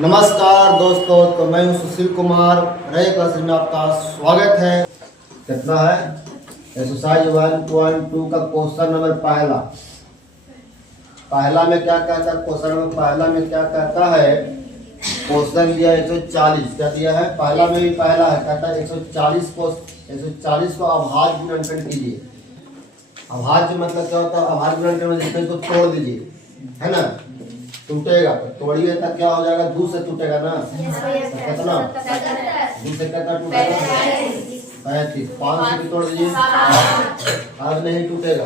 नमस्कार दोस्तों, तो मैं हूं सुशील कुमार। नए क्लास में आपका स्वागत है। कितना है एक्सरसाइज 1.2 का क्वेश्चन नंबर पहला में क्या कहता है? क्वेश्चन नंबर पहला में क्या कहता है? क्वेश्चन दिया 140। क्या दिया है? पहला में भी पहला है, कहता है 140 को अभाज्य गुणनखंड कीजिए। अभाज्य मतलब क्या होता है? अभाज्य गुणनखंड में इसको तोड़ दीजिए, है ना। टूटेगा तो तोड़िए तब क्या हो जाएगा? 2 से टूटेगा ना। कितना? 2 से कितना टूटेगा? 35। 5 से भी तोड़ दीजिए, अब नहीं टूटेगा।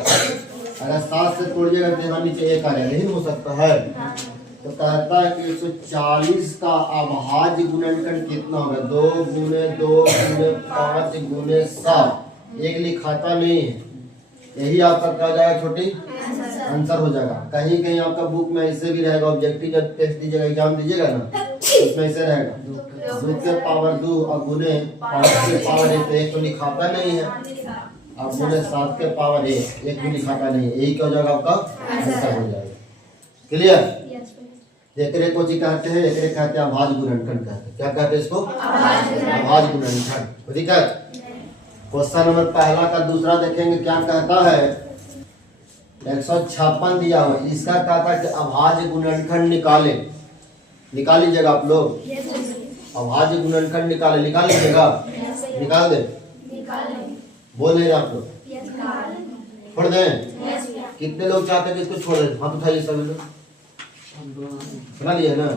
अगर 7 से तोड़िएगा तो यहाँ नीचे 1 आ जाएगा, नहीं हो सकता है। तो कहता है कि 140 का अभाज्य गुणनखंड कितना होगा? 2 गुने 2 गुने 5 गुने 7। एक लिखाता नहीं है, यही आपका क्या हो जाएगा? छोटी आंसर हो जाएगा। कहीं कहीं आपका बुक में ऐसे भी रहेगा, ऑब्जेक्टिव जब टेस्ट दीजिएगा, एग्जाम दीजिएगा ना, उसमें ऐसे रहेगा 2 के पावर 2 और गुने 5 के पावर 1। तो 1 तो लिखाता नहीं है, अब गुने 7 के पावर 1, 1 भी लिखाता नहीं है। यही क्या हो जाएगा? आपका आंसर हो जाएगा। क्लियर? एकरे को जी कहते हैं, एकरे कहते हैं अभाज्य गुणनखंड कहते हैं। क्या कहते हैं इसको? अभाज्य गुणनखंड। ठीक है। क्वेश्चन नंबर पहला का दूसरा देखेंगे, क्या कहता है? 156 दिया हुआ, इसका कहता है कि अभाज्य गुणनखंड निकाले। निकाल लीजिएगा आप लोग। अभाज्य गुणनखंड निकाले, निकाल लीजिएगा। निकाल दे, बोल नहीं आप लोग, छोड़ दें। कितने लोग चाहते हैं कि इसको छोड़ दें? हाथ उठाइए सभी लोग। सुना लिए ना?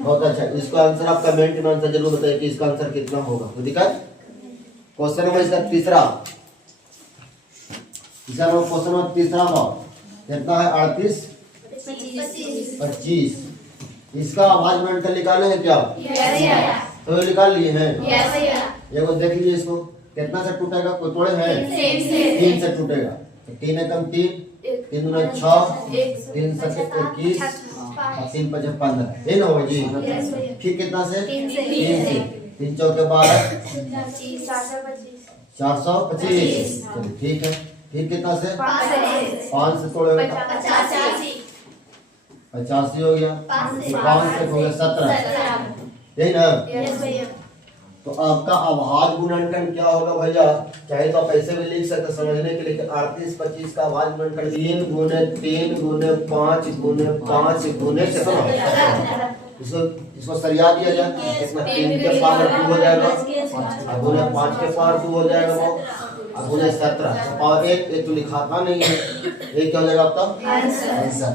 बहुत अच्छा। इसको आंसर आप कमेंट में आंसर जरूर बताइए कि इसका आंसर कितना होगा। तो दिक्कत क्वेश्चन नंबर इसका तीसरा क्वेश्चन नंबर तीसरा कितना है? 38 25। इसका अभाज्य गुणनखंड निकाले हैं क्या? तो निकाल लिए हैं। ये को देख लीजिए, इसको कितना से टूटेगा? कोई तोड़े हैं? 3 से टूटेगा। 3 एकम 3, 3 दूना 6, 3 सके 21 और 3 पचे 15। है ना होगा जी? फिर कितना से? 3 से 3 चौके 12, 425। चलिए ठीक है। फिर कितना से? 5 से तोड़े 85 हो गया। 5 से हो गया 17। यही ना? तो आपका अभाज्य गुणनखंड क्या होगा भैया? चाहे तो आप ऐसे भी लिख सकते समझने के लिए। 38 25 का अभाज्य गुणनखंड 3 गुने 3 गुने 5 गुने 5 गुने कितना? इसको सरिया दिया जाए। इसमें 3 के पावर 2 हो जाएगा, और गुने 5 के पावर 2 हो जाएगा, और गुने 17 पावर 1 तो लिखाता नहीं है। ये क्या हो जाएगा आपका आंसर?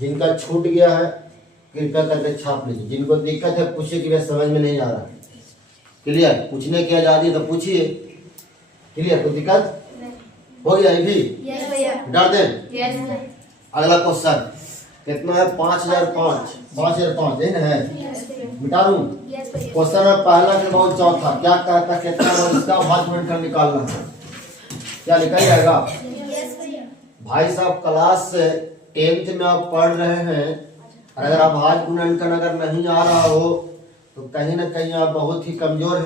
जिनका छूट गया है कृपया करके छाप लीजिए। जिनको दिक्कत है पूछिए कि मैं समझ में नहीं आ रहा। क्लियर? पूछने की आजादी है तो पूछिए। क्लियर? कोई दिक्कत हो गया? ये भी डाल दें। अगला क्वेश्चन कितना है? 5005 है। मिटा दूं? क्वेश्चन है पहला के बहुत चौथा। क्या कहता है? कितना है इसका अभाज्य गुणनखंड निकालना है? क्या निकल जाएगा? भाई साहब क्लास 10th में आप पढ़ रहे हैं, अगर अभाज्य गुणनखंड अगर नहीं आ रहा हो तो कहीं ना कहीं आप बहुत ही कमजोर है।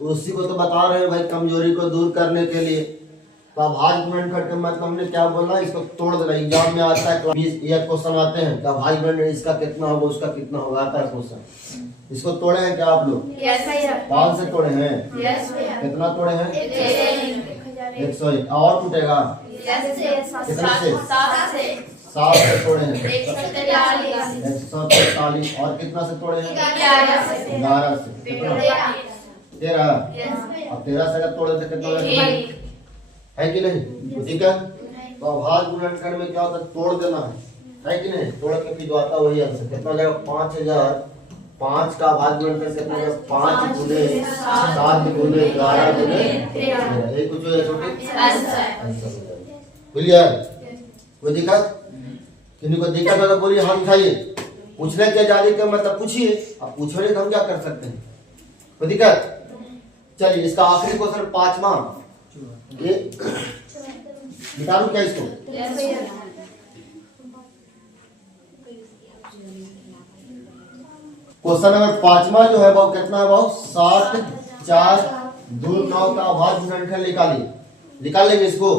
तो उसी को तो बता रहे हैं भाई, कमजोरी को दूर करने के लिए। तो अभाज्य गुणनखंड का मतलब हमने क्या बोला? इसको तोड़ देना। एग्जाम में आता है, ये क्वेश्चन आते हैं कि अभाज्य गुणनखंड इसका कितना होगा, उसका कितना होगा, आता है क्वेश्चन। इसको तोड़े हैं क्या आप लोग? 5 से तोड़े हैं। कितना तोड़े हैं? 101। और टूटेगा कितना से? 7 से तोड़े हैं 143। और कितना से तोड़े हैं? 11 से। कितना? 13। अब 13 से अगर तोड़े तो कितना है कि नहीं? ठीक है। तो अभाज्य गुणनखंड में क्या होता है? तोड़ देना है कि नहीं? तोड़ के फिर जो आता है वही आंसर। कितना हो जाएगा? 5005 का अभाज्य गुणनखंड कितना हो जाएगा? 5 गुने 7 गुने 11 गुने 13। यही कुछ हो जाएगा छोटी आंसर हो जाएगा। क्लियर? कोई दिक्कत? किसी को दिक्कत हो तो बोलिए, हाथ उठाइए। पूछने की आजादी का मतलब पूछिए। अब पूछो नहीं तो हम क्या कर सकते हैं? कोई दिक्कत? चलिए इसका आखिरी क्वेश्चन 5वां। ये मिटा दूं क्या इसको? क्वेश्चन नंबर 5वां जो है वो कितना है? वो 7 4 2 9 का अभाज्य गुणनखंड निकालिए। निकाल लेंगे इसको?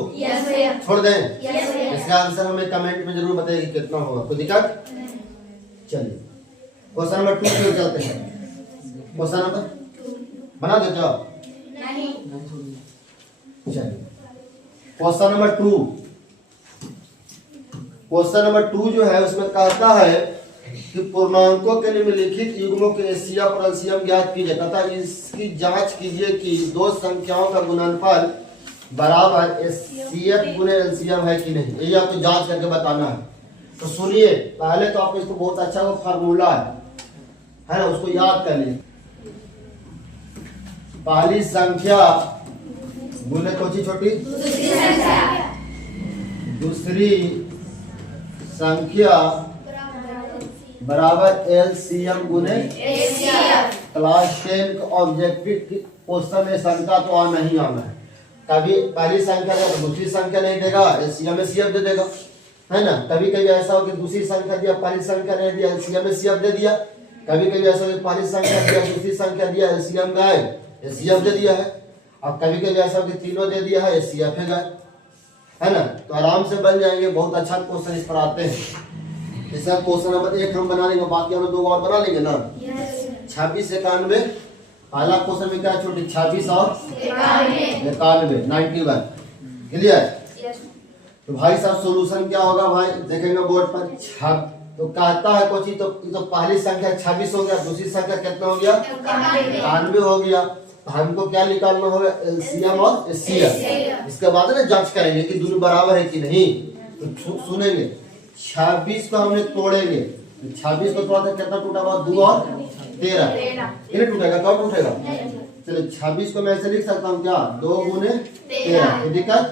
छोड़ दें? इसका आंसर हमें कमेंट में जरूर बताइए कितना होगा। कोई दिक्कत? चलिए क्वेश्चन नंबर 2 की ओर चलते हैं। क्वेश्चन नंबर बना देते हो? नहीं। चलिए क्वेश्चन नंबर 2। क्वेश्चन नंबर 2 जो है उसमें कहता है कि पूर्णांकों के निम्नलिखित युग्मों के एचसीएफ और एलसीएम ज्ञात कीजिए तथा इसकी जांच कीजिए कि दो संख्याओं का गुणनफल बराबर एचसीएफ गुणे एलसीएम है कि नहीं। ये आपको जांच करके बताना है। तो सुनिए, पहले तो आप इसको बहुत अच्छा वो फार्मूला है ना, उसको याद कर लीजिए। पहली संख्या गुणे कौन छोटी, दूसरी संख्या बराबर एलसीएम गुने क्लास 10 का ऑब्जेक्टिव क्वेश्चन में संख्या तो आना ही आना है। कभी पहली संख्या देगा तो दूसरी संख्या नहीं देगा, एलसीएम एचसीएफ दे देगा, है ना। कभी कभी ऐसा हो कि दूसरी संख्या दिया, पहली संख्या नहीं दिया, एलसीएम एचसीएफ दे दिया। कभी कभी ऐसा हो कि पहली संख्या दिया, दूसरी संख्या दिया, एलसीएम गाय एचसीएफ दे दिया है। अब कभी कभी ऐसा हो कि तीनों दे दिया है, एचसीएफ है गाय, है ना। तो आराम से बन जाएंगे। बहुत अच्छा क्वेश्चन इस पर आते हैं। जैसे क्वेश्चन नंबर 1 हम बना लेंगे, बाकी हम 2 और बना लेंगे ना। 26 91 पहला क्वेश्चन में क्या है छोटी, 26 और 91 91 क्लियर। तो भाई साहब सॉल्यूशन क्या होगा भाई, देखेंगे बोर्ड पर। तो कहता है कुछ तो पहली संख्या 26 हो गया, दूसरी संख्या कितना हो गया 91 हो गया। तो हमको क्या निकालना होगा, एलसीएम और एचसीएफ। इसके बाद ना जांच करेंगे कि दोनों बराबर है कि नहीं। तो सुनेंगे 26 को हमने तोड़ेंगे, 26 को तोड़ा था कितना टूटा हुआ, 2 और 13 ये टूटेगा, कब टूटेगा। चलो 26 को मैं ऐसे लिख सकता हूँ क्या, 2 गुने 13, दिक्कत।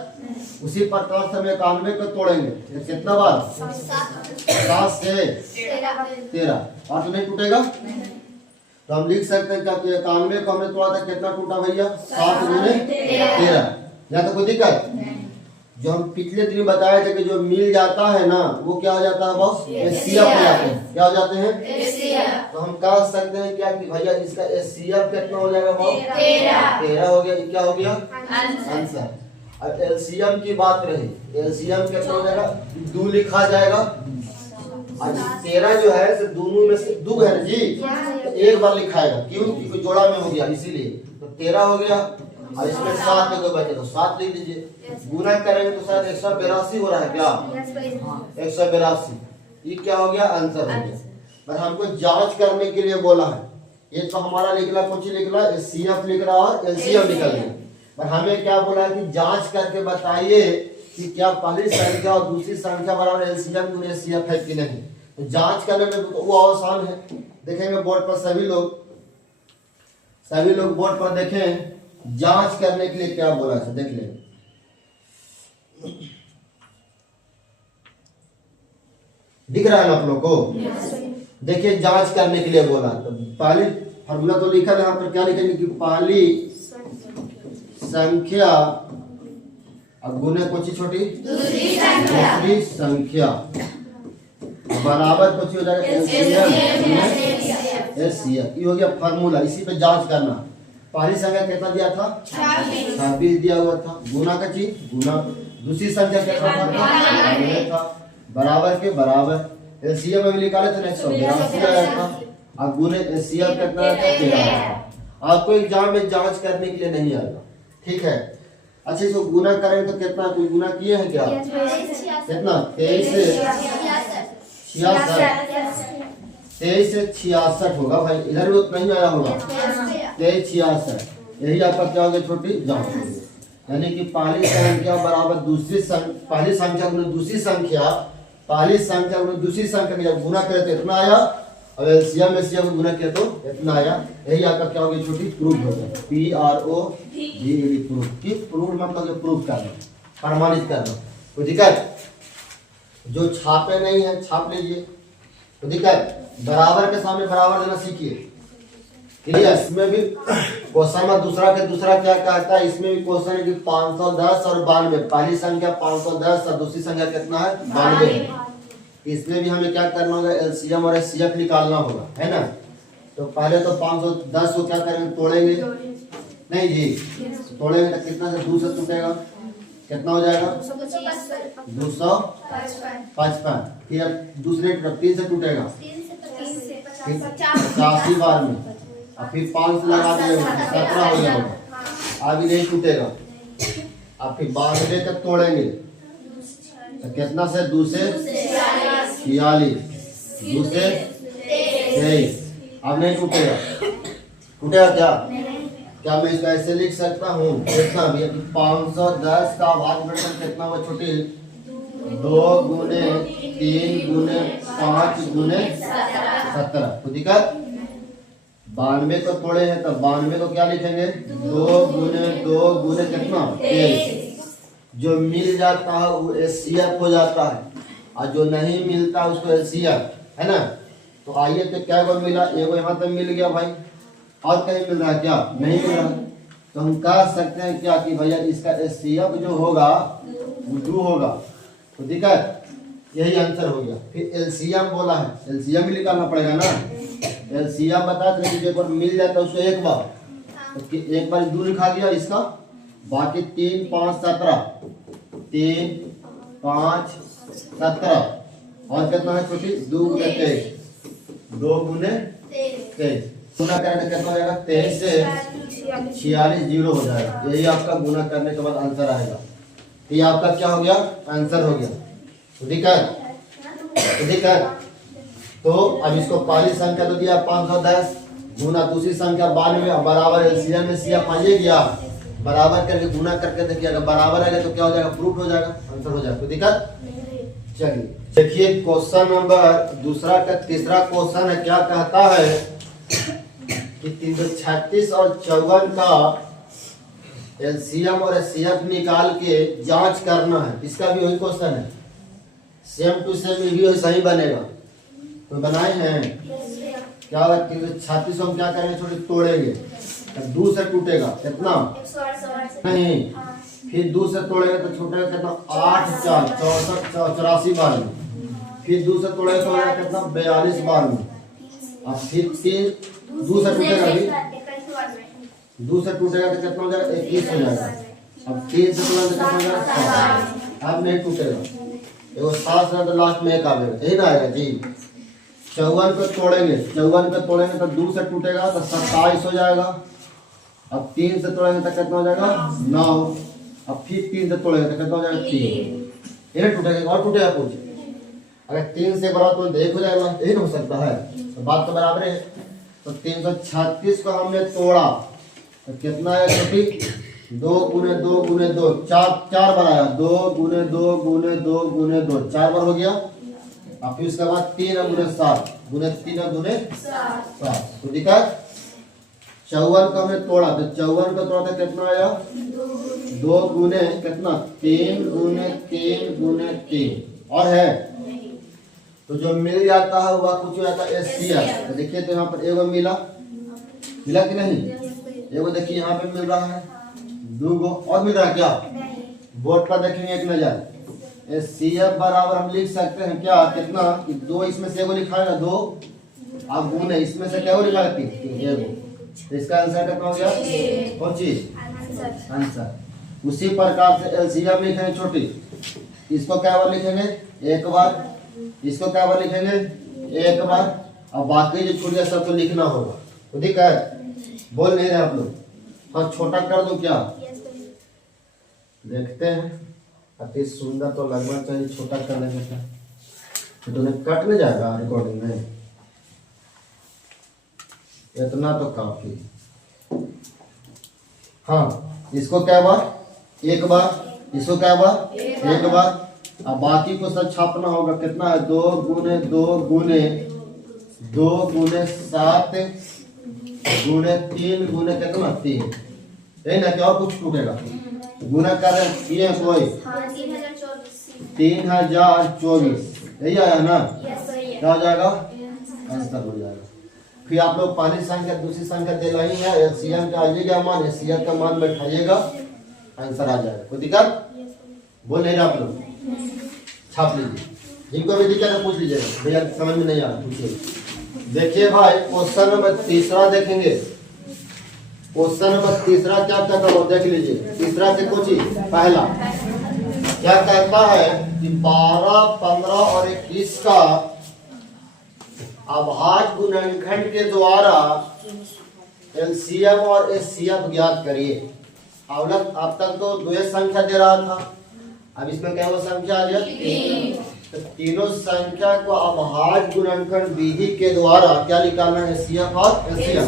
उसी प्रकार से हम 91 को तोड़ेंगे, कितना बार 7 से 13 और तो नहीं टूटेगा। तो हम लिख सकते हैं क्या, 91 को हमने तोड़ा था कितना टूटा भैया, 7 गुने 13। यहाँ तो कोई दिक्कत। जो हम पिछले दिन बताए थे कि जो मिल जाता है ना वो क्या हो जाता है बॉस, एचसीएफ हो जाते हैं। क्या हो जाते हैं, तो हम कह सकते हैं क्या कि भैया इसका एचसीएफ कितना हो जाएगा बॉस, 13 हो गया। क्या हो गया आंसर। अब एलसीएम की बात रही, एलसीएम कितना हो जाएगा, 2 लिखा जाएगा। 13 जो है से दोनों में से 2 है जी, तो एक बार लिखाएगा, क्यों, क्योंकि जोड़ा में हो गया इसीलिए। तो 13 हो गया और इसमें 7 में कोई बचे तो 7 लिख दीजिए। गुना करेंगे तो शायद 182 हो रहा है क्या, 182। ये क्या हो गया, आंसर हो गया। पर हमको जांच करने के लिए बोला है। ये तो हमारा निकला, कुछ निकला एचसीएफ लिख रहा और एलसीएम निकल गया। पर हमें क्या बोला है कि जांच करके बताइए कि क्या पहली संख्या और दूसरी संख्या बराबर एलसीएम गुने एचसीएफ है कि नहीं। तो जांच करने में वो आसान है। देखेंगे बोर्ड पर सभी लोग बोर्ड पर देखें, जांच करने के लिए क्या बोला है, देख लें। दिख रहा है ना आप लोग को, देखिए जांच करने के लिए बोला। तो पहली फॉर्मूला तो लिखा है यहाँ पर, क्या लिखेंगे कि पहली संख्या अब गुने कोची छोटी, दूसरी संख्या बराबर कोची हो जाएगा एचसीएफ। ये हो गया फॉर्मूला। इसी पे जांच करना। पहली संख्या कितना दिया था, 26 दिया हुआ था, गुना का चीज गुना। दूसरी संख्या कितना था, बराबर के बराबर। एलसीएम में भी निकाले थे 182 आया था। अब गुने एचसीएफ कितना था, 13। आपको एग्जाम में जांच करने के लिए नहीं आएगा, ठीक है। अच्छा इसको गुना करें तो कितना, कोई गुना किए हैं क्या, कितना 23 से 66 होगा भाई, इधर भी उतना ही आया होगा 23 66। यही आपका क्या हो गया छोटी जांच होगी। यानी कि पहली संख्या बराबर दूसरी पहली संख्या गुना दूसरी संख्या, पहली संख्या गुना दूसरी संख्या में जब गुना करे तो इतना आया, और एलसीएम में से गुना किया तो इतना आया। यही आपका क्या हो गया छोटी, प्रूफ हो गया। PROOVED proof. की प्रूफ मतलब प्रूफ करना, प्रमाणित करना। कोई दिक्कत, जो छापे नहीं है छाप लीजिए। तो दिक्कत, बराबर के सामने बराबर देना सीखिए। क्लियर। इसमें भी क्वेश्चन नंबर दूसरा क्या कहता है, इसमें भी क्वेश्चन है कि 510 और 92। पहली संख्या 510 और दूसरी संख्या कितना है 92। इसमें भी हमें क्या करना होगा, एलसीएम और एचसीएफ निकालना होगा, है ना। तो पहले तो 510 को क्या करेंगे, तोड़ेंगे नहीं जी, तोड़ेंगे तो कितना से 2 से टूटेगा, कितना हो जाएगा 255। फिर दूसरे 3 से टूटेगा फिर 85 बार में, अब फिर 5 लगा दिए 17 हो गया होगा, अभी नहीं टूटेगा। अब फिर 92 तक तोड़ेंगे तो कितना से 2 से 46, 2 से 23, अब नहीं टूटेगा। टूटेगा क्या? क्या मैं इसको ऐसे लिख सकता हूँ? कितना भी 510 का भागफल कितना हुआ छोटे? 2 गुने 3 गुने 5 गुने 17। तो दिक्कत 92 को तोड़े हैं तो 92 को क्या लिखेंगे? 2 गुने 2 गुने कितना? 23। जो मिल जाता है वो एचसीएफ हो जाता है, और जो नहीं मिलता उसको एलसीएफ, है ना। तो आइए तो क्या को मिला? एगो यहाँ तक मिल गया भाई, और कहीं मिल रहा है क्या? नहीं मिल रहा। तो हम कह सकते हैं क्या कि भैया इसका एचसीएफ जो होगा वो 2 होगा। तो दिक्कत यही आंसर हो गया। फिर एलसीएम बोला है, एलसीएम भी निकालना पड़ेगा ना। एलसीएम बता दें कि एक बार मिल जाता है उसको एक बार, तो एक बार 2 लिखा गया इसका, बाकी 3 5 17, 3 5 17, और कितना है छोटी? 2 गुने 23, 2 गुने 23 गुना करने कितना हो जाएगा? 23 से 46 जीरो हो जाएगा। यही आपका गुना करने के बाद आंसर आएगा। तो ये आपका क्या हो गया? आंसर हो गया। तो दिक्कत तो अब इसको पहली संख्या तो दिया 510 गुना दूसरी संख्या 92 बराबर एलसीएम में सीएफ आइए गया, बराबर करके गुना करके देखिए, अगर बराबर आएगा तो क्या हो जाएगा? प्रूफ हो जाएगा, आंसर हो जाएगा। कोई दिक्कत? चलिए देखिए क्वेश्चन नंबर दूसरा का तीसरा क्वेश्चन है। क्या कहता है कि 336 और 54 का एलसीएम और एचसीएफ निकाल के जांच करना है। इसका भी वही क्वेश्चन है, सेम टू सेम ये भी वैसा ही बनेगा। तो बनाए हैं क्या होगा? 336 हम क्या करेंगे? छोटे तोड़ेंगे, 2 से टूटेगा कितना? नहीं, फिर 2 से तोड़ेगा तो छूटेगा कितना? 8 4 64 84 बार में, फिर 2 से तोड़ेगा तो होगा कितना? 42 बार में, और फिर 3 2 से टूटेगा, भी 2 से टूटेगा तो कितना हो जाएगा? 21 हो जाएगा। अब 3 से तोड़ेगा तो कितना हो जाएगा? अब नहीं टूटेगा, एगो 7 से तो लास्ट में एक आएगा, यही ना आएगा जी। 54 को तोड़ेंगे, 54 को तोड़ेंगे तो 2 से टूटेगा तो 27 हो जाएगा। अब 3 से तोड़ेंगे तो कितना हो जाएगा? 9। अब फिर 3 से तोड़ेंगे तो कितना हो जाएगा? 3। ये टूटेगा और टूटेगा कुछ? अगर 3 से बड़ा तो 1 हो जाएगा, यही हो सकता है। तो बात तो बराबर है। तो 336 को हमने तोड़ा तो कितना है छोटी? 2 गुने 2 गुने 2 4 बार आया, 2 गुने 2 गुने 2 गुने 2 4 बार हो गया। अब फिर उसके बाद 3 गुने 7 गुने 3 गुने 7। तो दिक्कत 54 को हमने तोड़ा तो 54 को तोड़ा तो कितना आया? 2 गुने कितना? 3 गुने 3 गुने 3, और है तो जो मिल जाता है वह कुछ हो जाता है एचसीएफ। तो देखिए तो यहाँ पर एगो मिला कि नहीं? एगो देखिए यहाँ पे मिल रहा है, 2 गो और मिल रहा है क्या? बोर्ड पर देखेंगे एक नजर। एचसीएफ बराबर हम लिख सकते हैं क्या? कितना? 2 इसमें से एगो लिखाएगा 2, अब गुने इसमें से क्या लिखा? 3 एगो। तो इसका आंसर कितना हो गया? कौन चीज? आंसर। उसी प्रकार से एलसीएम लिखेंगे छोटी, इसको क्या बार लिखेंगे? एक बार, इसको क्या बार लिखेंगे? एक बार, और बाकी जो छूट गया सब तो लिखना होगा। तो ठीक है, बोल नहीं रहे आप लोग? हाँ छोटा कर दो क्या? देखते हैं, अति सुंदर तो लगना चाहिए छोटा करने के, तो तुम्हें कट नहीं जाएगा रिकॉर्डिंग में? इतना तो काफी। हाँ इसको क्या बार? एक बार, इसको क्या बार? एक बार, अब बाकी को सब छापना होगा। कितना है? 2 गुने 2 गुने 2 गुने 7 गुने 3 गुने कितना? 3। यही ना, क्या और कुछ टूटेगा? गुना कर रहे हैं कोई? 3024, यही आया ना? क्या हो जाएगा? आंसर हो जाएगा। फिर आप लोग पहली संख्या दूसरी संख्या दिलाई है, एलसीएम का आइएगा मान, एचसीएफ का मान बैठाइएगा, आंसर आ जाएगा। कोई दिक्कत? बोल नहीं रहे आप लोग? छाप लीजिए, जिनको भी दिक्कत है पूछ लीजिएगा, भैया समझ में नहीं आ रहा पूछिए। देखिए भाई क्वेश्चन नंबर तीसरा देखेंगे। क्वेश्चन नंबर तीसरा क्या कहता है देख लीजिए। तीसरा से कुछ पहला क्या कहता है कि 12, 15 और 21 का अभाज्य गुणनखंड के द्वारा एलसीएम और एचसीएफ ज्ञात करिए। अब तक तो दो संख्या दे रहा था, अब इसमें क्या वो संख्या आ गया तीन। तो तीनों संख्या को अभाज्य गुणनखंड विधि के द्वारा क्या निकालना है, एचसीएफ और एचसीएफ।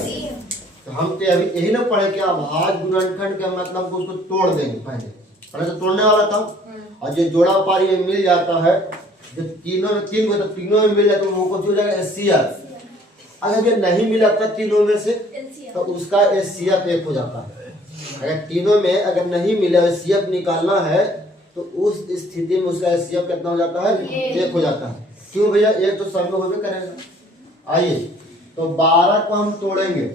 तो हम तो अभी यही ना पढ़े कि अभाज्य गुणनखंड का मतलब उसको तोड़ देंगे। पहले तो तोड़ने वाला था, और जो जोड़ा पारी में मिल जाता है, जो तीनों में मिल जाए तो वो हो जाएगा एचसीएफ। अगर ये नहीं मिला था तीनों में से तो उसका एचसीएफ एक हो जाता है। अगर तीनों में अगर नहीं मिला एचसीएफ निकालना है तो उस स्थिति में उसका एचसीएफ कितना हो जाता है, एक हो जाता है। क्यों भैया, एक तो सब में होबे करेगा। आइए तो 12 को हम तोड़ेंगे,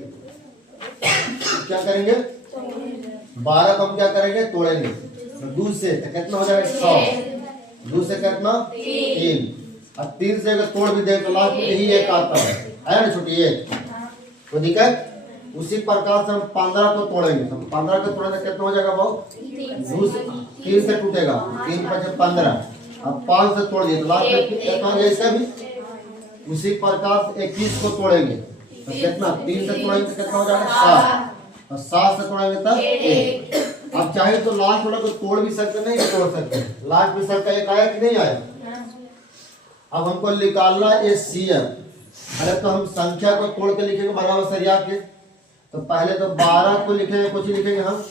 क्या करेंगे, 12 को हम क्या करेंगे, तोड़ेंगे। तो 2 से तो कितना हो जाएगा 100, 2 से कितना 3, और 3 से अगर तोड़ भी दे तो लास्ट में यही एक आता है ना छोटी एक, तो दिक्कत। उसी प्रकार से हम 15 को तोड़ेंगे, तो 15 को तोड़ेंगे कितना हो जाएगा भाव, 3 से टूटेगा, 3 5 15, अब 5 से तोड़ दिए तो लास्ट में कितना हो जाएगा इसका भी। उसी प्रकार से 21 को तोड़ेंगे तो कितना, 3 से तोड़ेंगे तो कितना हो जाएगा 7, और 7 से तोड़ेंगे तब 1। अब चाहे तो लास्ट वाला को तोड़ भी सकते, नहीं तोड़ सकते, लास्ट में सबका एक आया कि नहीं आया। अब हमको निकालना एचसीएफ। अरे तो हम संख्या को तोड़ के लिखेंगे बराबर सरिया के। तो पहले तो 12 को लिखेंगे, कुछ लिखेंगे हम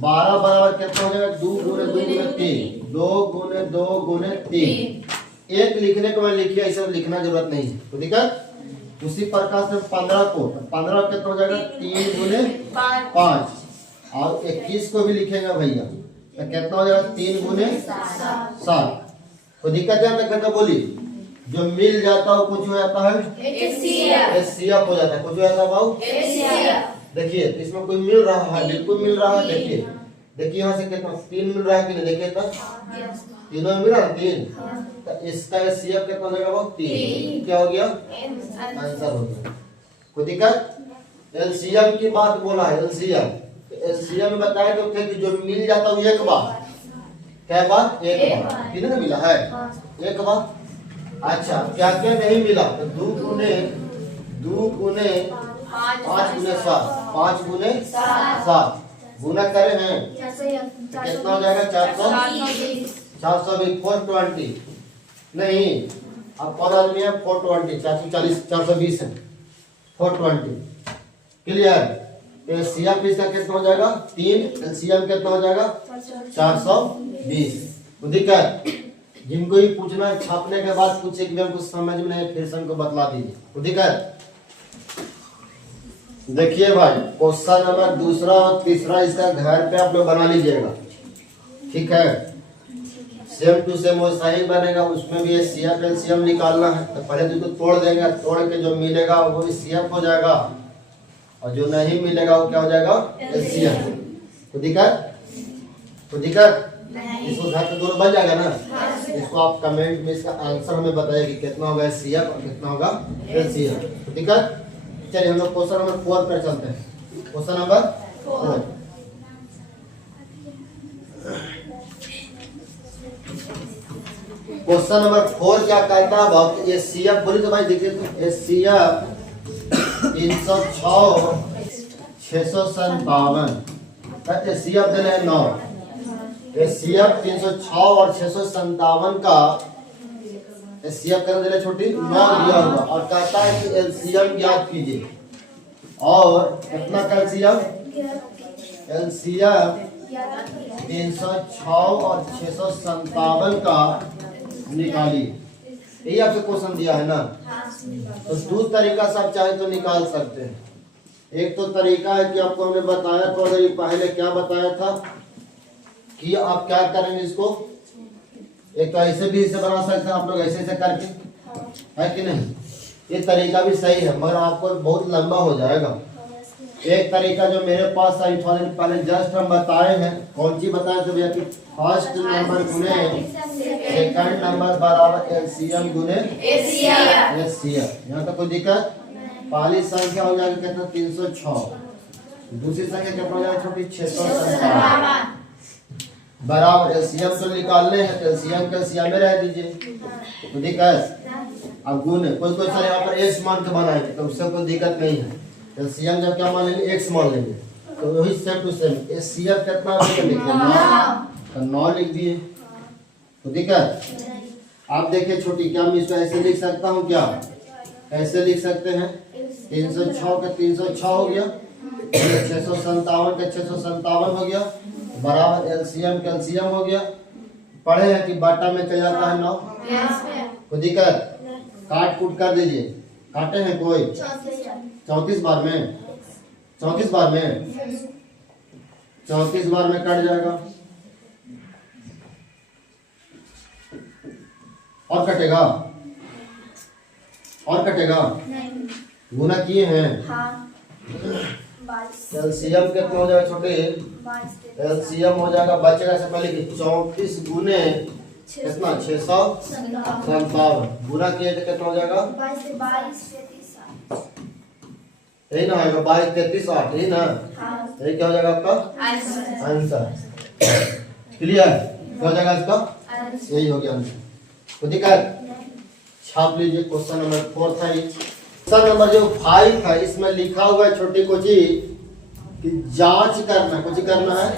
12 बराबर कितना हो जाएगा, 2 गुने 2 गुने 3, 2 गुने 2 गुने 3। एक लिखने को मैं लिखिए, ऐसे लिखना जरूरत नहीं है, तो दिक्कत। उसी प्रकार से 15 को, 15 कितना हो जाएगा 3 गुने 5, और 21 को भी लिखेंगे भैया तो कितना हो जाएगा 3 गुने 7। तो दिक्कत है ना, बोली जो मिल जाता है कुछ हो जाता है एचसीएफ हो जाता है, कुछ हो जाता है भाव एचसीएफ। देखिए तो इसमें कोई मिल रहा है, बिल्कुल मिल रहा है। देखिए यहाँ से कितना 3 मिल रहा है कि नहीं, देखिए तो तीनों में मिल रहा है 3, तो इसका एचसीएफ कितना हो जाएगा भाव 3। क्या हो गया, आंसर हो गया। कोई दिक्कत। एलसीएम की बात बोला है, एलसीएम में बताया तो कि जो मिल जाता है एक बार, क्या बात, एक बार कितने मिला है, एक बार। अच्छा क्या क्या नहीं मिला, तो 2 गुने 5 गुने 7, 5 गुने 7 गुना करे हैं तो कितना हो जाएगा 420, 420 नहीं, अब कौन आदमी है 420, 440, 420 है 420। क्लियर। एलसीएम इसका कितना हो जाएगा 3, एलसीएम कितना हो जाएगा 420। तो दिक्कत जिनको ही पूछना है छापने के बाद पूछे कि कुछ समझ में नहीं, फिर से हमको बतला दीजिए, तो दिक्कत। देखिए भाई क्वेश्चन नंबर 2 और 3 इसका घर पे आप लोग बना लीजिएगा, ठीक है। सेम टू सेम वो सही बनेगा, उसमें भी एचसीएफ एलसीएम निकालना है। तो पहले तो इसको तोड़ देंगे, तोड़ के जो मिलेगा वो एचसीएफ हो जाएगा, और जो नहीं मिलेगा वो क्या हो जाएगा एलसीएम। तो दिक्कत इसको घर पे दोनों बन जाएगा ना। इसको आप कमेंट में इसका आंसर हमें बताइए कि कितना होगा एचसीएफ और कितना होगा एलसीएम। ठीक है, चलिए हम लोग क्वेश्चन नंबर 4 पर चलते हैं। क्वेश्चन नंबर 4 क्वेश्चन नंबर 4 क्या कहता है भाई, एचसीएफ बोली तो भाई देखिए तो एचसीएफ 306 657 एचसीएफ देना है 9। एचसीएफ 306 और 657 का एचसीएफ कर देना छोटी 9 दिया होगा, और कहता है कि एलसीएम ज्ञात कीजिए। और कितना का एलसीएम 306 और 657 का निकालिए। यही आपसे क्वेश्चन दिया है ना। तो दो तरीका से आप चाहे तो निकाल सकते हैं। एक तो तरीका है कि आपको हमने बताया तो पहले क्या बताया था कि आप क्या करेंगे इसको, एक तो ऐसे भी इसे बना सकते हैं आप लोग, ऐसे करके, है कि नहीं। ये तरीका भी सही है मगर आपको बहुत लंबा हो जाएगा। एक तरीका जो मेरे पास आई थोड़े दिन पहले जस्ट हम बताए हैं, कौन सी बताए थे भैया कि फर्स्ट नंबर गुने सेकंड नंबर बराबर एलसीएम गुने एचसीएफ। यहाँ तक कोई दिक्कत। पहली संख्या हो जाएगी कितना 306, दूसरी संख्या कितना हो जाएगा छोटी 657, बराबर एलसीएम तो निकालने हैं, तो एलसीएम कैल्शियम में रह दीजिए, तो ठीक है। अब गुण कोई कोई सर यहाँ पर एक्स मान के बनाएंगे तो उससे कोई दिक्कत नहीं है। एलसीएम जब क्या मान लेंगे, एक्स मान लेंगे, तो वही सेम टू सेम एचसीएफ कितना लिखे, 9 लिख दिए, तो ठीक है। आप देखिए छोटी, क्या मैं इसको ऐसे लिख सकता हूँ, क्या ऐसे लिख सकते हैं, 306 का 306 हो गया, 657 का 657 हो गया, बराबर एलसीएम कैल्शियम हो गया। पढ़े हैं कि बाटा में चल जाता है 9, कोई दिक्कत, काट कूट कर दीजिए, काटे हैं कोई 34 बार में, 34 बार में, 34 बार में कट जाएगा, और कटेगा, और कटेगा, गुना किए हैं। एलसीएम कितना हो जाएगा छोटे, एलसीएम हो जाएगा, बचेगा से पहले कि 34 गुने कितना 657, गुना किए तो कितना हो जाएगा, यही ना आएगा 22 33 8, यही ना, यही क्या हो जाएगा आपका आंसर। क्लियर, क्या हो जाएगा इसका, यही हो गया आंसर, तो दिक्कत छाप लीजिए। क्वेश्चन नंबर 4 था ये। क्वेश्चन नंबर जो 5 था, इसमें लिखा हुआ है छोटी कोची कि जांच करना, कुछ करना है,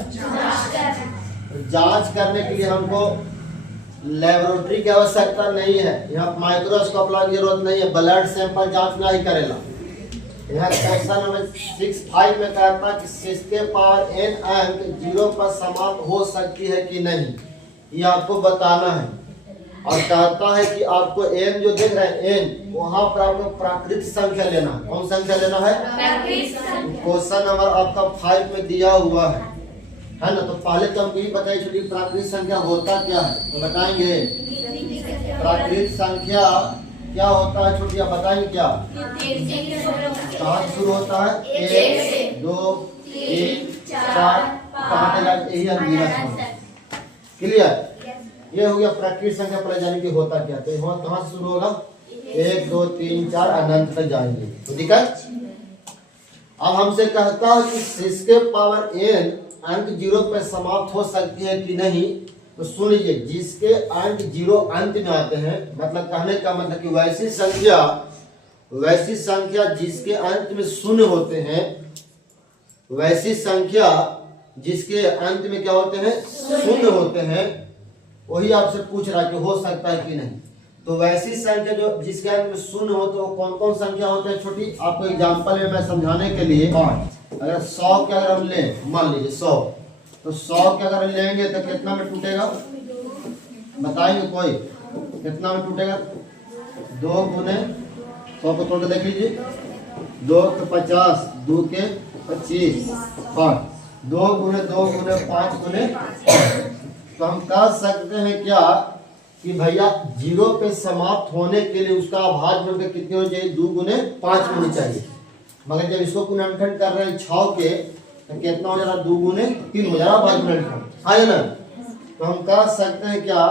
जांच करने के लिए हमको लेबोरेटरी की आवश्यकता नहीं है, यहाँ माइक्रोस्कोप की जरूरत नहीं है, ब्लड सैंपल जांच नहीं करेला। यहाँ क्वेश्चन नंबर 6.5 में कहता है कि 6 के पावर n अंक 0 पर समाप्त हो सकती है कि नहीं, ये आपको बताना है। और कहता है कि आपको n जो देख रहे हैं n, वहां पर आपको प्राकृतिक संख्या लेना है। कौन संख्या लेना है, क्वेश्चन नंबर आपका 5 में दिया हुआ है ना। तो पहले तो हमको ये बताइए छोटी, प्राकृतिक संख्या होता क्या है, तो बताएंगे प्राकृतिक संख्या क्या होता है छोटी, आप बताएंगे क्या, कहाँ से शुरू होता है, 1 2 3 4, कहाँ तक, यही अनगिनत। क्लियर, ये हो गया प्राकृतिक संख्या पर जाने की होता क्या, तो यहाँ कहाँ से शुरू होगा, 1 2 3 4 अनंत तक जाएंगे, तो दिक्कत। अब हमसे कहता है कि 6 के पावर n अंक 0 पर समाप्त हो सकती है कि नहीं, तो सुन लीजिए, जिसके अंक 0 अंत में आते हैं, मतलब कहने का मतलब कि वैसी संख्या जिसके अंत में शून्य होते हैं, वैसी संख्या जिसके अंत में क्या होते हैं, शून्य होते हैं, वही आपसे पूछ रहा है कि हो सकता है कि नहीं। तो वैसी संख्या जो जिसके अंत में शून्य हो, तो कौन कौन संख्या होते हैं छोटी, आपको एग्जांपल में मैं समझाने के लिए, अगर 100 के अगर हम लें, मान लीजिए 100, तो 100 के अगर लेंगे तो कितना में टूटेगा, बताएंगे कोई, कितना में टूटेगा, 2 गुने 100 को तोड़ के देख लीजिए, 2 के 50, 2 के 25, 5, 2 गुने 5 गुने। तो हम कह सकते हैं क्या कि भैया 0 पे समाप्त होने के लिए उसका अभाज्य बनकर कितने हो चाहिए, 2 गुने 5 होनी चाहिए। मगर जब इसको गुणनखंड कर रहे हैं 6 के, तो कितना हो जा रहा, 2 गुने 3 हो जा रहा अभाज्य गुणनखंड, है ना। तो हम कह सकते हैं क्या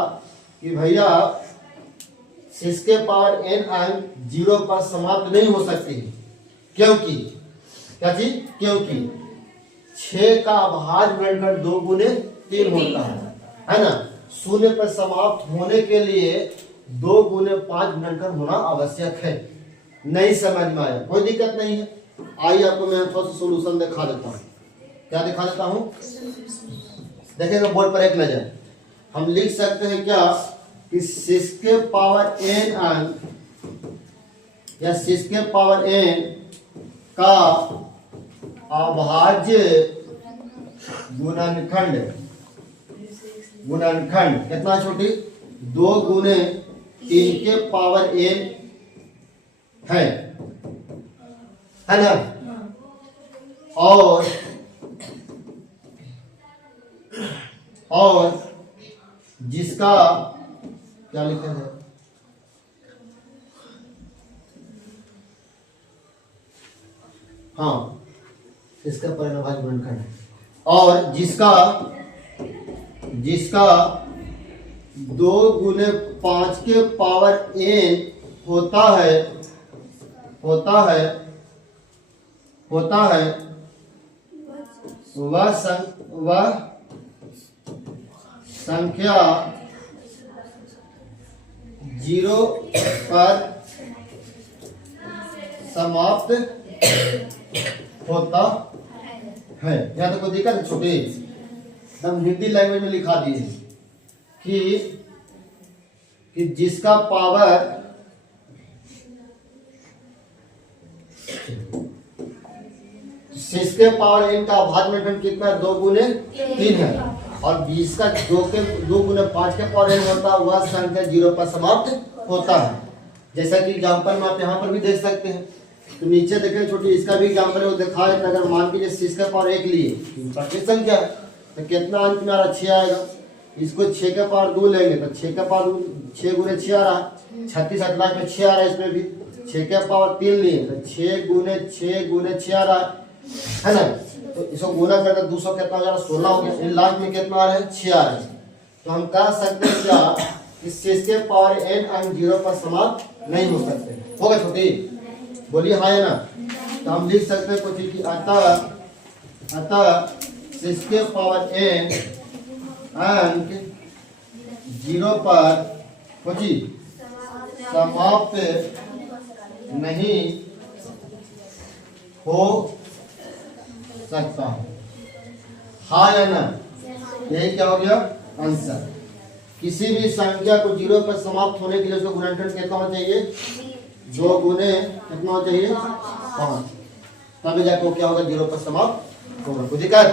कि भैया 6 के पावर n अंक 0 पर समाप्त नहीं हो सकती, क्योंकि क्या चीज, क्योंकि 6 का अभाज्य गुणनखंड 2 गुने 3 होता है ना। शून्य पर समाप्त होने के लिए 2 गुने 5 गुणनखंड होना आवश्यक है। नहीं समझ में आया, कोई दिक्कत नहीं है, आइए आपको मैं थोड़ा सा सोल्यूशन दिखा देता हूँ। क्या दिखा देता हूँ, देखेंगे बोर्ड पर एक नजर। हम लिख सकते हैं क्या कि 6 के पावर n अंक या 6 के पावर n का अभाज्य गुणनखंड कितना छोटी, 2 गुने 3 के पावर n है ना। और जिसका क्या लिखा है, हाँ इसका परिणाम गुणनखंड है, और जिसका 2 गुने 5 के पावर n होता है वह संख्या 0 पर समाप्त होता है। यहाँ तक कोई दिक्कत है छोटे? हम हिंदी लैंग्वेज में लिखा दिए कि जिसका पावर जिसके पावर n का अभाज्य कितना 2 गुने 3 है और 20 का 2 गुने 5 के पावर n होता है, वह संख्या 0 पर समाप्त होता है। जैसा कि एग्जाम्पल में आप यहाँ पर भी देख सकते हैं। तो नीचे देखें छोटी, इसका भी एग्जाम्पल है वो दिखा है। अगर मान लीजिए 6 के पावर 1 लिए, प्रतिशत संख्या है तो कितना अंक में आ रहा? 6 आएगा। इसको 6 के पावर 2 लेंगे तो 6 के पावर 6 गुने 6 आ रहा है, 36 अटलाख में 6 आ रहा है। इसमें भी 6 के पावर 3 लिए तो 6 गुने 6 आ रहा है ना। तो इसको गुना करके 200 कितना हो जा रहा? 16 हो गया। इन लाख में कितना आ रहा है? 6 आ रहा है। तो हम कह सकते हैं क्या कि 6 के पावर n अंक 0 पर समाप्त नहीं हो सकते। होगा छोटी? बोलिए हाँ है ना। तो हम लिख सकते हैं कुछ कि अतः 6 के पावर n अंक 0 पर कुछ समाप्त नहीं हो सकता। हाँ या ना? यही क्या हो गया आंसर। किसी भी संख्या को 0 पर समाप्त होने के लिए उसका गुणनखंड कितना होना चाहिए? 2 गुने कितना होना चाहिए? 5। तब जाकर क्या होगा? 0 पर समाप्त होगा। कोई दिक्कत?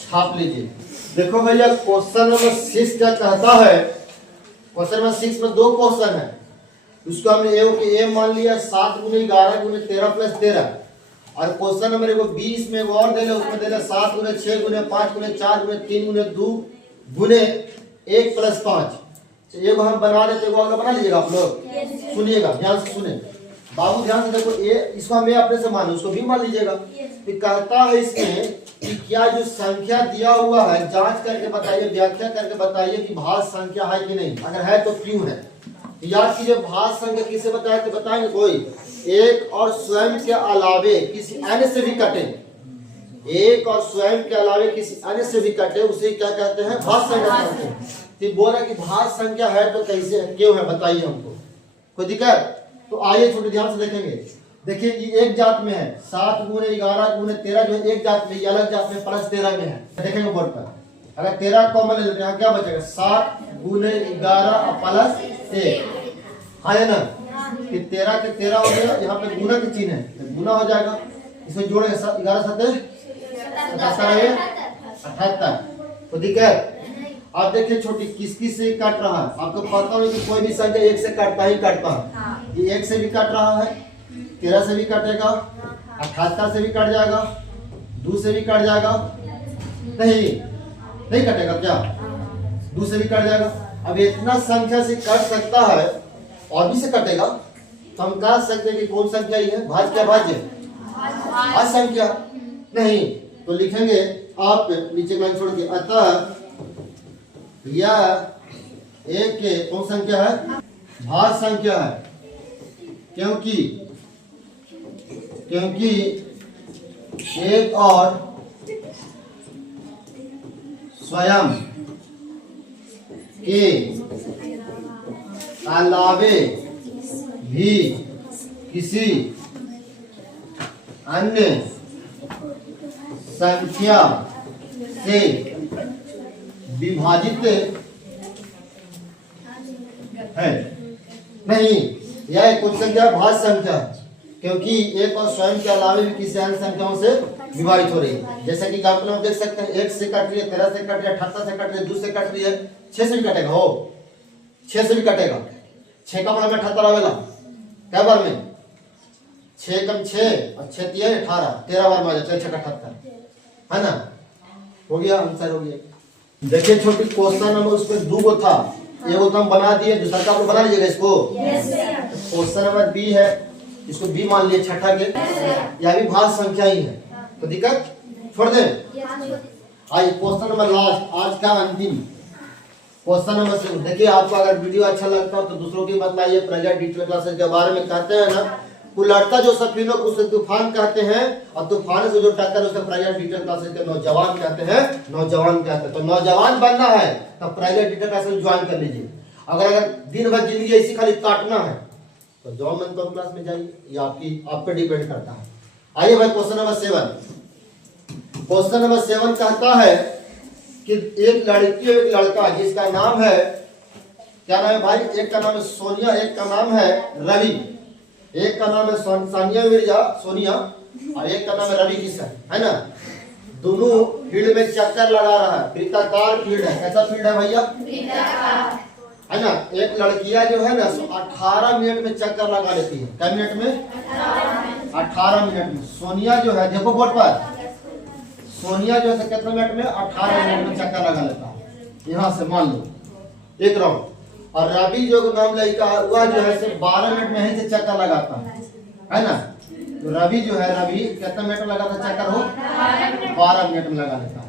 छाप लीजिए। देखो भैया क्वेश्चन नंबर 6 क्या कहता है। क्वेश्चन नंबर 6 में 2 क्वेश्चन है। उसको हमने ए मान लिया 7 गुने 11 गुने 13 प्लस 13। और क्वेश्चन नंबर 20 में और दे ले, उसमें दे ले 7 गुने 6 गुने 5 गुने 4 गुने 3 गुने 2 गुने 1 प्लस 5। तो एगो हम बना लेते, एगो अगला बना लीजिएगा आप लोग। सुनिएगा ध्यान से सुने बाबू, ध्यान से देखो। इसको हम अपने से मानो, उसको भी मान लीजिएगा। तो कहता है इसमें कि क्या जो संख्या दिया हुआ है जांच करके बताइए, व्याख्या करके बताइए कि भाज्य संख्या है कि नहीं। अगर है तो क्यों है। याद कीजिए भाज्य संख्या किसे बताए तो बताएंगे कोई एक और स्वयं के अलावे किसी अन्य से भी कटे। एक और स्वयं के अलावे किसी अन्य से भी कटे, उसे क्या कहते हैं? भाज्य संख्या कहते हैं। तो बोला कि भाज्य संख्या है तो कैसे क्यों है बताइए हमको। कोई दिक्कत? तो आइए छोटे ध्यान से देखेंगे। देखिए ये एक जात में है 7 गुने 11 गुने 13 जो है एक जात में, ये अलग जात में प्लस 13 में है। देखेंगे बोर्ड पर। अगर 13 कॉमन ले लेते हैं क्या बचेगा? 7 गुने 11 प्लस 1। हाँ है ना कि 13 के 13 हो गया। यहाँ पे गुना के चिन्ह है तो गुना हो जाएगा। इसमें जोड़ेंगे 11 7 78। तो दिक्कत? आप देखिए छोटी किस किस से काट रहा है। आपको पता हो कि कोई भी संख्या 1 से काटता ही काटता है। ये 1 से भी काट रहा है, 13 से भी काटेगा, 78 से भी कट जाएगा, 2 से भी कट जाएगा। नहीं कटेगा क्या? 2 से भी कट जाएगा। अब इतना संख्या से कट सकता है और भी से कटेगा। तो हम कह सकते हैं कि कौन संख्या ही है? भाज्य क्या भाज्य? भाज्य संख्या नहीं। तो लिखेंगे आप नीचे लाइन छोड़ के, अतः यह एक कौन संख्या है? भाज्य संख्या है। क्योंकि एक और स्वयं के अलावे भी किसी अन्य संख्या से विभाजित है नहीं। यह कुछ संख्या भाज्य संख्या है क्योंकि एक और स्वयं के अलावे भी किसी अन्य संख्याओं से विभाजित हो रही है। जैसे कि एग्जाम्पल में देख सकते हैं 1 से कट रही है, 13 से कट रही है, 78 से कट रही है, 2 से कट रही है, 6 से भी कटेगा। हो 6 से भी कटेगा। 6 का बार में 78 आवेला क्या बार में? 6 कम 6 और 6 3 18 13 बार में आ जाता है 78 है ना। हो गया आंसर हो गया। देखिए छोटी क्वेश्चन नंबर उस पर 2 था, एगो तो हम बना दिए, दूसरा का आप बना लीजिएगा इसको। क्वेश्चन नंबर बी है, इसको बी मान लिए छठा के, यह भी भाज्य संख्या ही है। तो दिक्कत छोड़ दे। आइए क्वेश्चन नंबर लास्ट, आज का अंतिम क्वेश्चन नंबर 6। देखिए आपको अगर वीडियो अच्छा लगता हो तो दूसरों की बताइए। प्रेजेंट डिजिटल क्लासेस के बारे में कहते हैं ना, उलटता जो सफीनों को उसे तूफान कहते हैं, और तूफान से जो टक्कर उसे प्राइवेट डिटेल क्लासेस के नौजवान कहते हैं, नौजवान कहते हैं। तो नौजवान बनना है तो प्राइवेट डिटेल क्लासेस ज्वाइन कर लीजिए। अगर दिन भर जिंदगी ऐसी खाली काटना है तो गवर्नमेंट कॉम क्लास में जाइए, ये आपकी आप पे डिपेंड करता है। आइए भाई क्वेश्चन नंबर 7। क्वेश्चन नंबर 7 कहता है कि एक लड़की और एक लड़का जिसका नाम है, क्या नाम है भाई? एक का नाम है सोनिया, एक का नाम है रवि। एक का नाम है सानिया मिर्जा सोनिया, और एक का नाम है रवि किशन, है ना। दोनों फील्ड में चक्कर लगा रहा है, वृत्ताकार फील्ड है। कैसा फील्ड है भैया? है ना। एक लड़कियां जो है ना 18 मिनट में चक्कर लगा लेती है। क्या मिनट में? 18 मिनट में। सोनिया जो है, देखो बोर्ड पर, सोनिया जो है कितने मिनट में? 18 मिनट में चक्कर लगा लेता है। यहाँ से मान लो एक राउंड। और रवि जो नाम लड़का वह जो है 12 मिनट में ही से चक्कर लगाता है ना। तो रवि जो है, रवि कितने मिनट में लगाता है चक्कर? हो 12 मिनट में लगा लेता है।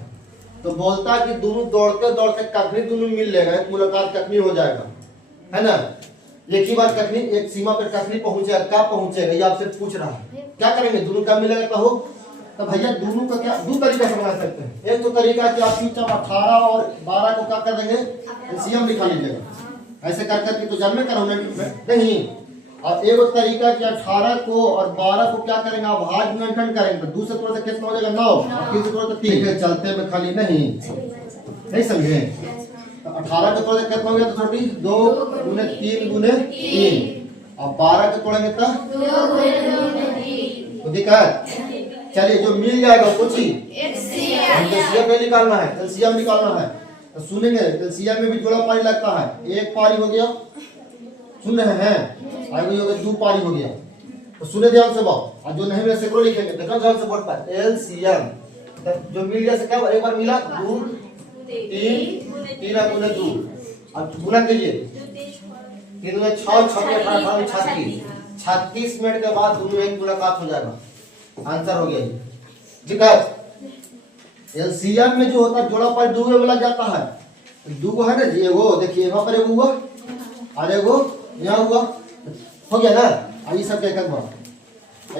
तो बोलता है कि दोनों दौड़ते दौड़ते कखनी दोनों मिल लेगा, एक मुलाकात कखनी हो जाएगा, है ना। एक ही बार कखनी, एक सीमा पर कखनी पहुंचेगा, कब पहुंचेगा ये आपसे पूछ रहा है। क्या करेंगे? दोनों कब मिलेगा कहो? तो भैया दोनों का क्या दो तरीका से बना सकते हैं। एक तो तरीका कि आप 18 और 12 को क्या कर देंगे? एलसीएम निकाल लीजिएगा। ऐसे कर करके तो जन्मे करो नहीं। और एक तरीका कि 18 को और 12 को क्या करेंगे? आप भाज्य गुणनखंड करेंगे। तो 2 से थोड़ा सा कितना हो जाएगा? 9। 3 से थोड़ा सा 3। चलते में खाली नहीं समझे। तो 18 का थोड़ा सा कितना हो गया? तो छोटी 2 गुने 3 गुने 3। और 12 के तोड़ेंगे तो 2 गुने 3। तो दिक्कत। चलिए जो मिल जाएगा कुछ ही एलसीएम में निकालना है, एलसीएम निकालना है। तो सुनेंगे एलसीएम में भी जोड़ा पारी लगता है। एक पारी हो गया, सुन रहे हैं? आगे हो गया 2 पारी हो गया। तो सुने ध्यान से बात, और जो नहीं मिला सेकंड लिखेंगे। देखो ध्यान से बोर्ड पर एलसीएम जो मिल गया से क्या एक बार मिला 2 3 गुने 2 और गुना कीजिए 3 में 6 6 में 18 36 मिनट के बाद दोनों एक मुलाकात हो जाएगा। आंसर हो गया जी। दिक्कत एलसीएम में जो होता है जोड़ा पारी 2 में लग जाता है। 2 है ना जी, एगो देखिए यहाँ पर एगो हुआ और एगो यहाँ हुआ, हो गया ना। ये सब एक बार,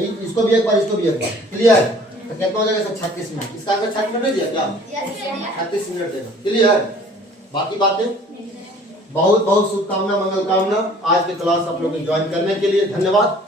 इसको भी एक बार, इसको भी एक बार। क्लियर? तो कितना हो जाएगा? 36 मिनट। इसका आंसर 36 मिनट नहीं दिया क्या? 36 मिनट देगा। क्लियर? बाकी बातें बहुत बहुत शुभकामना, मंगल कामना। आज की क्लास आप लोग ज्वाइन करने के लिए धन्यवाद।